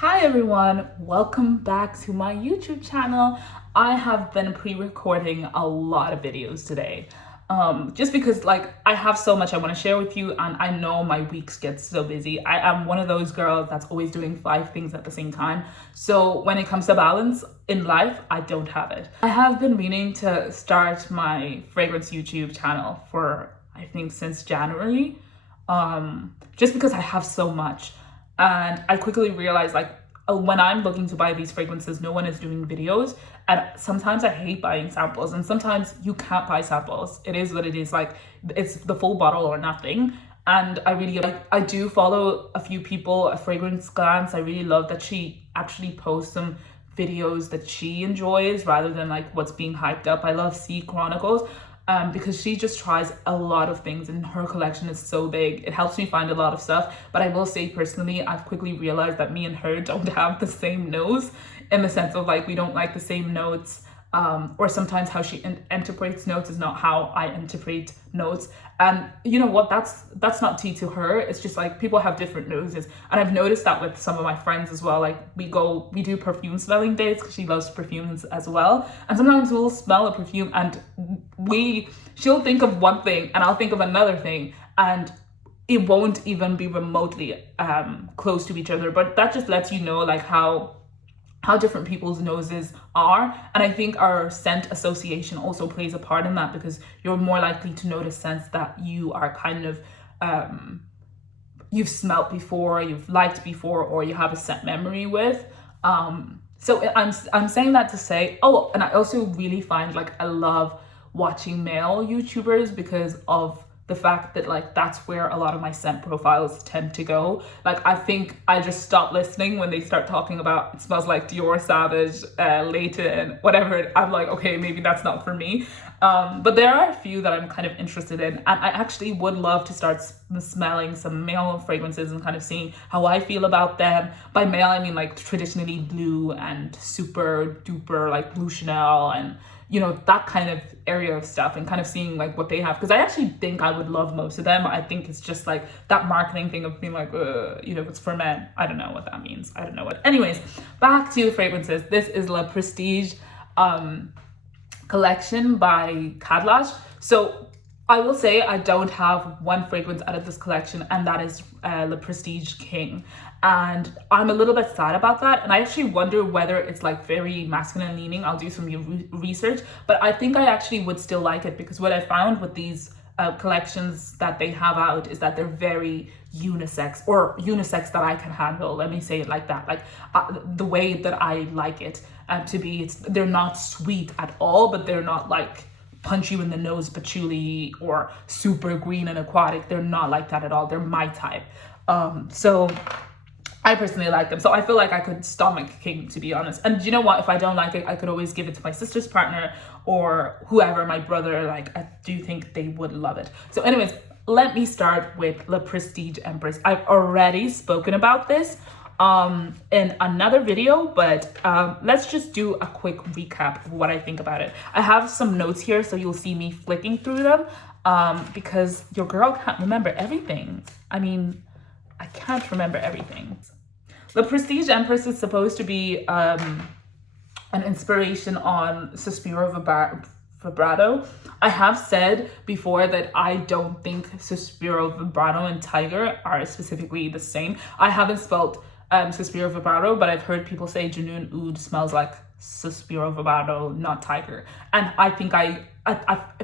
Hi everyone, welcome back to my YouTube channel. I have been pre-recording a lot of videos today. Just because I have so much I want to share with you, and I know my weeks get so busy. I am one of those girls that's always doing 5 things at the same time. So when it comes to balance in life, I don't have it. I have been meaning to start my fragrance YouTube channel for I think since January. Just because I have so much. And I quickly realized when I'm looking to buy these fragrances, no one is doing videos. And sometimes I hate buying samples, and sometimes you can't buy samples. It is what it is. It's the full bottle or nothing. And I do follow a few people, a fragrance glance. I really love that she actually posts some videos that she enjoys rather than what's being hyped up. I love C Chronicles. Because she just tries a lot of things and her collection is so big. It helps me find a lot of stuff. But I will say personally, I've quickly realized that me and her don't have the same nose, in the sense of we don't like the same notes. Or sometimes how she interprets notes is not how I interpret notes. And you know what, that's not tea to her. It's just people have different noses. And I've noticed that with some of my friends as well. We do perfume smelling dates because she loves perfumes as well. And sometimes we'll smell a perfume and she'll think of one thing and I'll think of another thing, and it won't even be remotely close to each other. But that just lets you know how different people's noses are. And I think our scent association also plays a part in that, because you're more likely to notice scents that you are kind of you've smelt before, you've liked before, or you have a scent memory with. So I'm saying that to say, oh, and I also really find I love watching male YouTubers because of the fact that that's where a lot of my scent profiles tend to go. I think I just stop listening when they start talking about it smells like Dior Savage, Leighton, whatever. I'm like, okay, maybe that's not for me. But there are a few that I'm kind of interested in, and I actually would love to start smelling some male fragrances and kind of seeing how I feel about them. By male, I mean traditionally blue and super duper blue Chanel and that kind of area of stuff, and kind of seeing what they have, because I actually think I would love most of them. I think it's just that marketing thing of being it's for men. I don't know what that means. I don't know what. Anyways, back to the fragrances. This is La Prestige collection by Khadlaj. So I will say I don't have one fragrance out of this collection, and that is Le Prestige King. And I'm a little bit sad about that. And I actually wonder whether it's very masculine leaning. I'll do some research, but I think I actually would still like it, because what I found with these collections that they have out is that they're very unisex, or unisex that I can handle. Let me say it like that. The way that I like it to be. They're not sweet at all, but they're not punch you in the nose patchouli or super green and aquatic. They're not like that at all. They're my type. So I personally like them. So I feel like I could stomach King, to be honest. And you know what? If I don't like it, I could always give it to my sister's partner or whoever, my brother. I do think they would love it. So anyways, let me start with La Prestige Empress. I've already spoken about this in another video, but let's just do a quick recap of what I think about it. I have some notes here, so you'll see me flicking through them because your girl can't remember everything. I mean, I can't remember everything. The Prestige Empress is supposed to be an inspiration on Sospiro Vibrato. I have said before that I don't think Sospiro Vibrato and Tiger are specifically the same. I haven't spelled Sospiro Vibrato, but I've heard people say Junoon Oud smells like Sospiro Vibrato, not Tiger. And I think I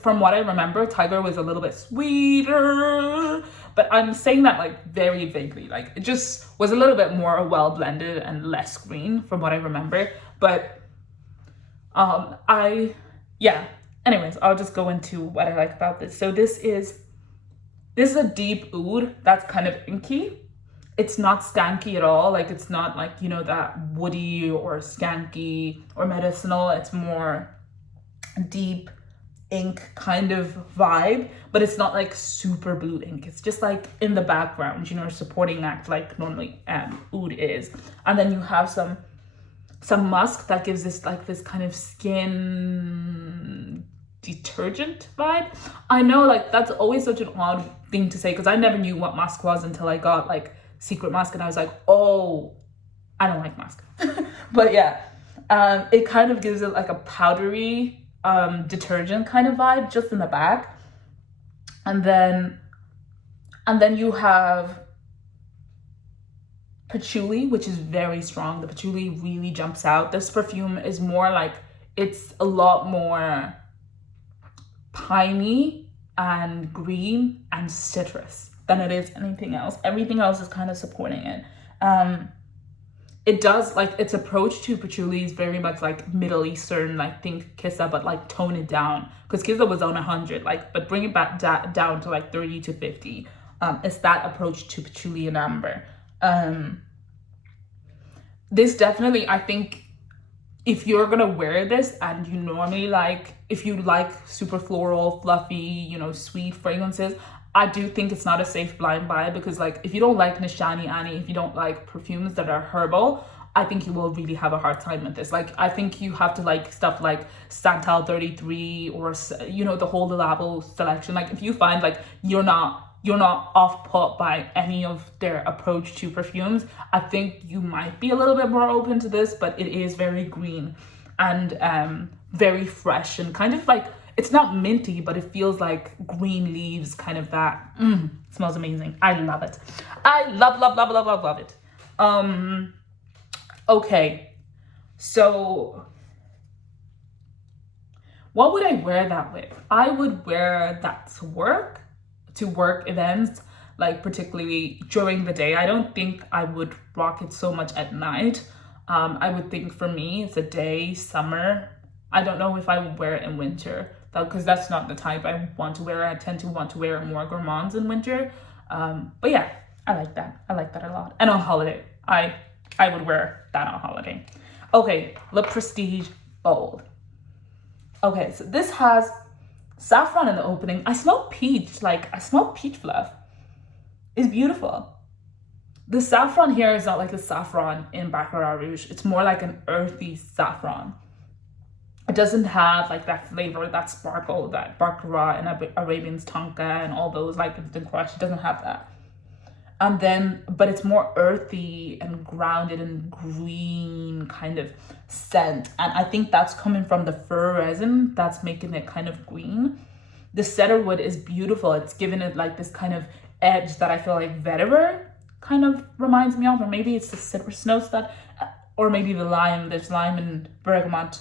from what I remember, Tiger was a little bit sweeter, but I'm saying that very vaguely. It just was a little bit more well blended and less green from what I remember. But anyways, I'll just go into what I like about this. So this is a deep oud that's kind of inky. It's not skanky at all. It's not that woody or skanky or medicinal. It's more deep ink kind of vibe, but it's not super blue ink. It's just in the background, supporting act normally oud is. And then you have some musk that gives this this kind of skin detergent vibe. I know that's always such an odd thing to say, because I never knew what musk was until I got Secret Musk, and I was like, oh, I don't like musk. But yeah, it kind of gives it like a powdery detergent kind of vibe just in the back. And then you have patchouli, which is very strong. The patchouli really jumps out. This perfume is more like, it's a lot more piney and green and citrus than it is anything else. Everything else is kind of supporting it. It does, like, its approach to patchouli is very much like Middle Eastern, like think Kissa, but like tone it down, because Kissa was on 100, like, but bring it back down to like 30 to 50. It's that approach to patchouli and amber. This definitely, I think, if you're gonna wear this and you normally like, if you like super floral, fluffy, you know, sweet fragrances, I do think it's not a safe blind buy, because like, if you don't like Nishani Annie, if you don't like perfumes that are herbal, I think you will really have a hard time with this. Like, I think you have to like stuff like Santal 33 or, you know, the whole Le Labo selection. Like, if you find like you're not off put by any of their approach to perfumes, I think you might be a little bit more open to this. But it is very green and very fresh, and kind of like, it's not minty, but it feels like green leaves, kind of that. Smells amazing. I love it. I love it. Okay, so what would I wear that with? I would wear that to work events, like particularly during the day. I don't think I would rock it so much at night. I would think for me, it's a day, summer. I don't know if I would wear it in winter, because that's not the type I want to wear. I tend to want to wear more gourmands in winter. But yeah, I like that. I like that a lot. And on holiday, I would wear that on holiday. Okay, Le Prestige Bold. Okay, so this has saffron in the opening. I smell peach, like I smell peach fluff. It's beautiful. The saffron here is not like the saffron in Baccarat Rouge. It's more like an earthy saffron. It doesn't have like that flavor, that sparkle, that Baccarat and Arabian's Tonka and all those, like Instant Crush. It doesn't have that. And then, but it's more earthy and grounded and green kind of scent. And I think that's coming from the fir resin that's making it kind of green. The cedarwood is beautiful. It's giving it like this kind of edge that I feel like vetiver kind of reminds me of, or maybe it's the citrus notes that, or maybe the lime. There's lime and bergamot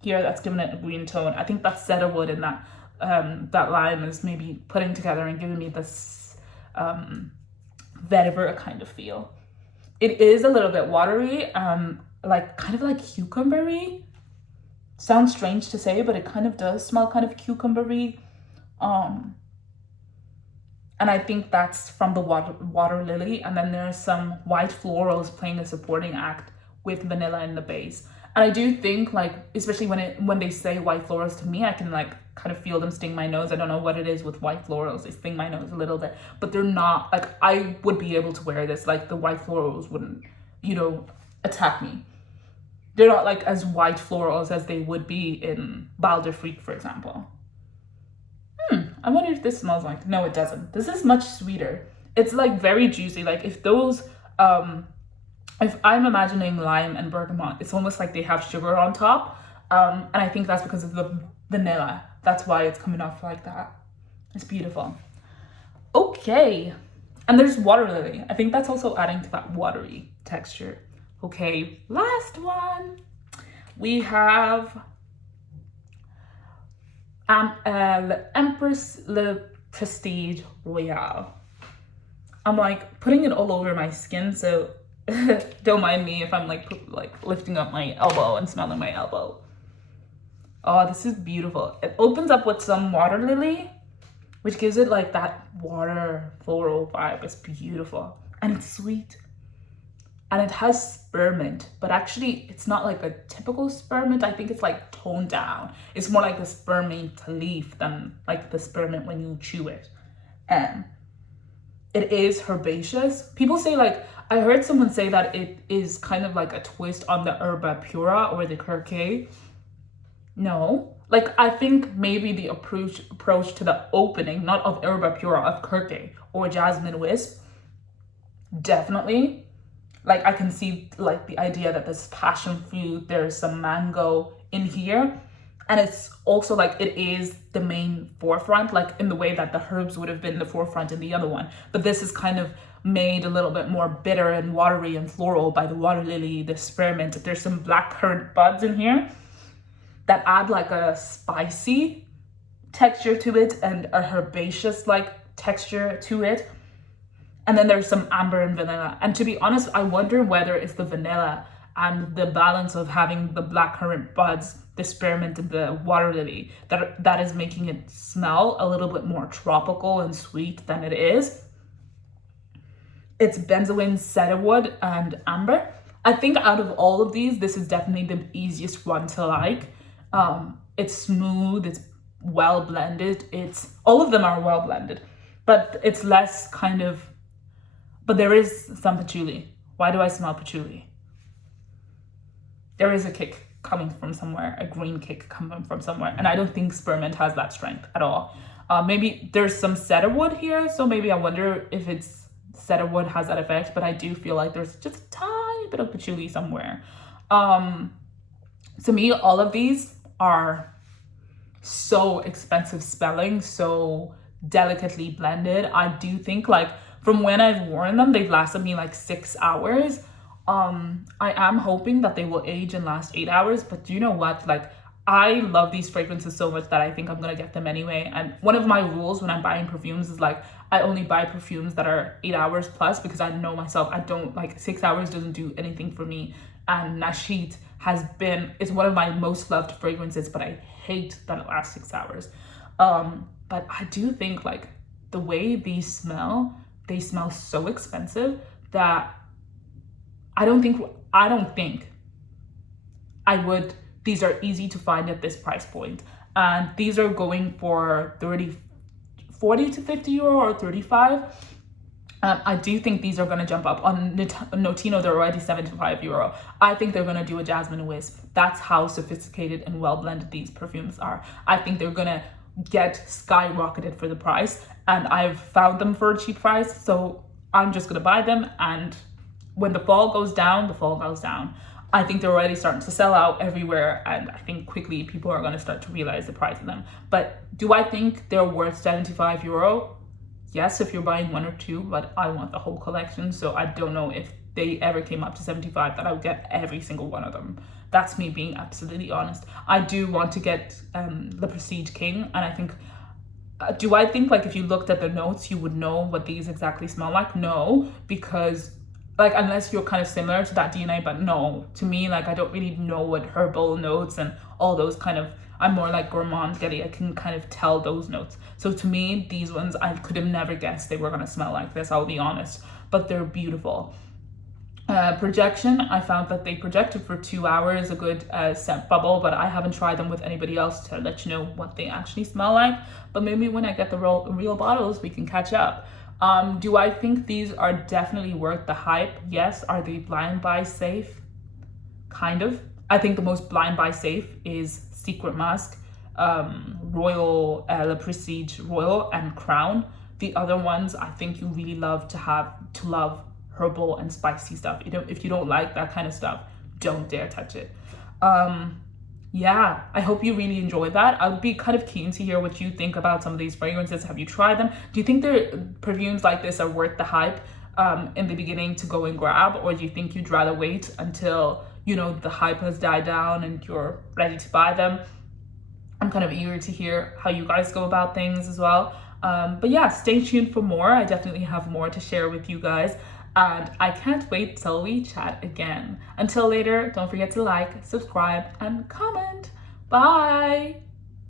here that's giving it a green tone. I think that cedarwood and that lime is maybe putting together and giving me this vetiver kind of feel. It is a little bit watery, like kind of like cucumbery. Sounds strange to say, but it kind of does smell kind of cucumbery. And I think that's from the water lily. And then there's some white florals playing a supporting act with vanilla in the base. And I do think, like, especially when they say white florals to me, I can like kind of feel them sting my nose. I don't know what it is with white florals. They sting my nose a little bit, but they're not like, I would be able to wear this. Like the white florals wouldn't, you know, attack me. They're not like as white florals as they would be in Bal de Freak, for example. I wonder if this smells like, no, it doesn't. This is much sweeter. It's like very juicy. Like if those, if I'm imagining lime and bergamot, it's almost like they have sugar on top. And I think that's because of the vanilla. That's why it's coming off like that. It's beautiful. Okay. And there's water lily. I think that's also adding to that watery texture. Okay, last one. We have Empress Le Prestige Royale. I'm like putting it all over my skin, so don't mind me if I'm like lifting up my elbow and smelling my elbow. Oh, this is beautiful. It opens up with some water lily, which gives it like that water floral vibe. It's beautiful and it's sweet. And it has spearmint, but actually it's not like a typical spearmint. I think it's like toned down. It's more like the spearmint leaf than like the spearmint when you chew it. It is herbaceous. People say like, I heard someone say that it is kind of like a twist on the Herba Pura or the Kirke. No, like I think maybe the approach to the opening, not of Herba Pura, of Kirke or Jasmine Wisp, definitely. like I can see like the idea that there's passion fruit, there's some mango in here. And it's also like it is the main forefront, like in the way that the herbs would have been the forefront in the other one. But this is kind of made a little bit more bitter and watery and floral by the water lily, the spearmint. There's some blackcurrant buds in here that add like a spicy texture to it and a herbaceous like texture to it. And then there's some amber and vanilla. And to be honest, I wonder whether it's the vanilla and the balance of having the blackcurrant buds, the spearmint, and the water lily that is making it smell a little bit more tropical and sweet than it is. It's benzoin, cedarwood, and amber. I think out of all of these, this is definitely the easiest one to like. It's smooth, it's well blended. All of them are well blended, but it's less kind of, but there is some patchouli. Why do I smell patchouli? There is a kick coming from somewhere, a green kick coming from somewhere. And I don't think spearmint has that strength at all. Maybe there's some cedarwood here. So maybe I wonder if cedarwood has that effect, but I do feel like there's just a tiny bit of patchouli somewhere. To me, all of these are so expensive smelling, so delicately blended. I do think like from when I've worn them, they've lasted me like 6 hours. I am hoping that they will age and last 8 hours, but do you know what? Like, I love these fragrances so much that I think I'm gonna get them anyway. And one of my rules when I'm buying perfumes is like, I only buy perfumes that are 8 hours plus, because I know myself, I don't like 6 hours doesn't do anything for me. And Nashit it's one of my most loved fragrances, but I hate that it lasts 6 hours. But I do think like the way these smell, they smell so expensive that I don't think these are easy to find at this price point. And these are going for 40 to 50 euro or 35. I do think these are going to jump up. On Notino, they're already 75 euro. I think they're going to do a jasmine wisp. That's how sophisticated and well blended these perfumes are. I think they're going to get skyrocketed for the price. And I've found them for a cheap price. So I'm just going to buy them, and when the fall goes down, the fall goes down. I think they're already starting to sell out everywhere, and I think quickly people are going to start to realize the price of them. But do I think they're worth 75 euro? Yes, if you're buying one or two, but I want the whole collection, so I don't know if they ever came up to 75 that I would get every single one of them. That's me being absolutely honest. I do want to get the Prestige King, and I think do I think like if you looked at the notes you would know what these exactly smell like? No, because like unless you're kind of similar to that DNA, but no, to me, like I don't really know what herbal notes and all those kind of, I'm more like gourmand getty. I can kind of tell those notes. So to me, these ones, I could have never guessed they were going to smell like this, I'll be honest, but they're beautiful. Projection, I found that they projected for 2 hours, a good scent bubble, but I haven't tried them with anybody else to let you know what they actually smell like. But maybe when I get the real bottles, we can catch up. Do I think these are definitely worth the hype? Yes. Are they blind buy safe? Kind of. I think the most blind buy safe is Secret Mask, Royal, Le Prestige Royal, and Crown. The other ones, I think you really love to love herbal and spicy stuff. If you don't like that kind of stuff, don't dare touch it. Yeah, I hope you really enjoyed that. I would be kind of keen to hear what you think about some of these fragrances. Have you tried them? Do you think perfumes like this are worth the hype in the beginning to go and grab, or do you think you'd rather wait until the hype has died down and you're ready to buy them? I'm kind of eager to hear how you guys go about things as well. But yeah, stay tuned for more. I definitely have more to share with you guys. And I can't wait till we chat again. Until later, don't forget to like, subscribe, and comment. Bye!